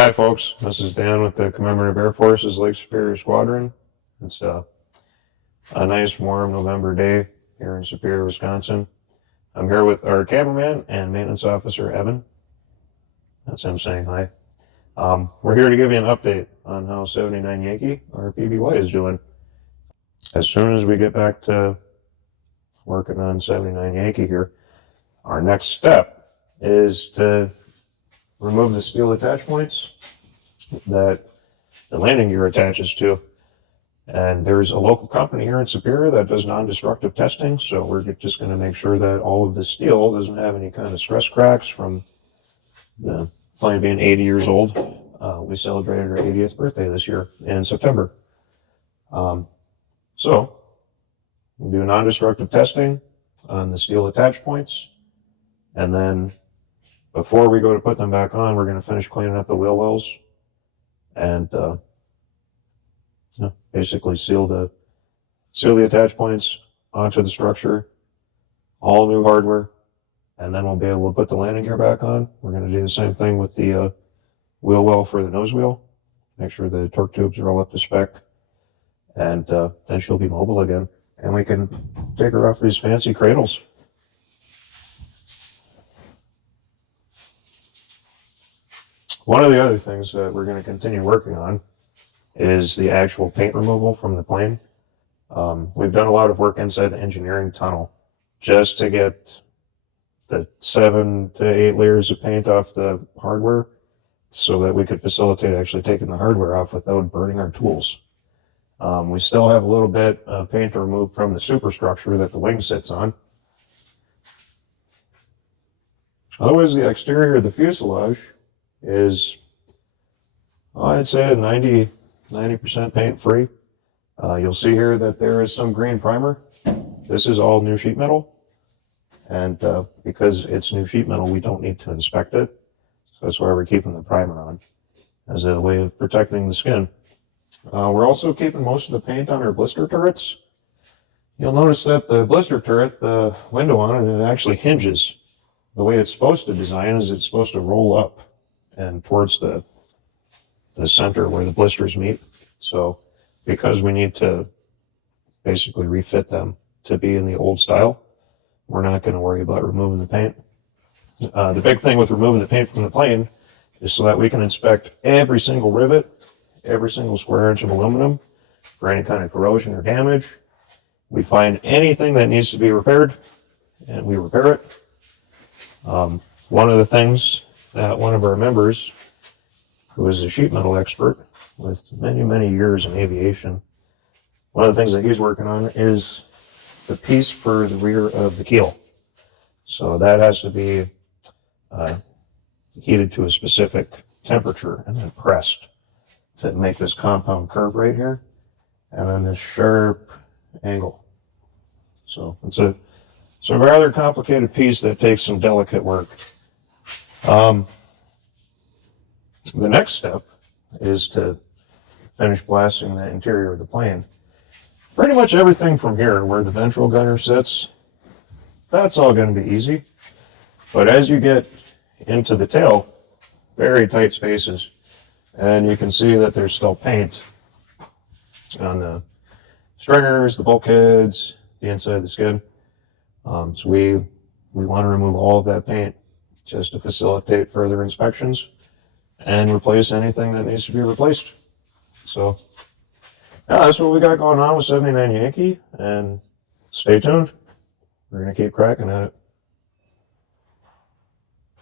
Hi folks, this is Dan with the Commemorative Air Force's Lake Superior Squadron. It's a nice warm November day here in Superior, Wisconsin. I'm here with our cameraman and maintenance officer, Evan. That's him saying hi. We're here to give you an update on how 79 Yankee, our PBY, is doing. As soon as we get back to working on 79 Yankee here, our next step is to remove the steel attach points that the landing gear attaches to. And there's a local company here in Superior that does non-destructive testing, so we're just going to make sure that all of the steel doesn't have any kind of stress cracks from the plane being 80 years old. We celebrated our 80th birthday this year in September. So we'll do non-destructive testing on the steel attach points, and then before we go to put them back on, we're going to finish cleaning up the wheel wells and basically seal the attach points onto the structure, all new hardware, and then we'll be able to put the landing gear back on. We're going to do the same thing with the wheel well for the nose wheel, make sure the torque tubes are all up to spec, and then she'll be mobile again, and we can take her off these fancy cradles. One of the other things that we're going to continue working on is the actual paint removal from the plane. We've done a lot of work inside the engineering tunnel just to get the 7 to 8 layers of paint off the hardware so that we could facilitate actually taking the hardware off without burning our tools. We still have a little bit of paint to remove from the superstructure that the wing sits on. Otherwise, the exterior of the fuselage is, I'd say, 90% paint free. You'll see here that there is some green primer. This is all new sheet metal, and because it's new sheet metal, we don't need to inspect it. So that's why we're keeping the primer on as a way of protecting the skin. We're also keeping most of the paint on our blister turrets. You'll notice that the blister turret, the window on it, it actually hinges. The way it's supposed to design is it's supposed to roll up and towards the center where the blisters meet. So because we need to basically refit them to be in the old style, we're not going to worry about removing the paint. The big thing with removing the paint from the plane is so that we can inspect every single rivet, every single square inch of aluminum for any kind of corrosion or damage. We find anything that needs to be repaired and we repair it. One of the things that one of our members, who is a sheet metal expert with many, many years in aviation, one of the things that he's working on is the piece for the rear of the keel. So that has to be heated to a specific temperature and then pressed to make this compound curve right here, and then this sharp angle. So it's a rather complicated piece that takes some delicate work. The next step is to finish blasting the interior of the plane. Pretty much everything from here, where the ventral gunner sits, that's all going to be easy. But as you get into the tail, very tight spaces, and you can see that there's still paint on the stringers, the bulkheads, the inside of the skin. So we want to remove all of that paint just to facilitate further inspections and replace anything that needs to be replaced. So yeah, that's what we got going on with 79 Yankee, and stay tuned. We're going to keep cracking at it.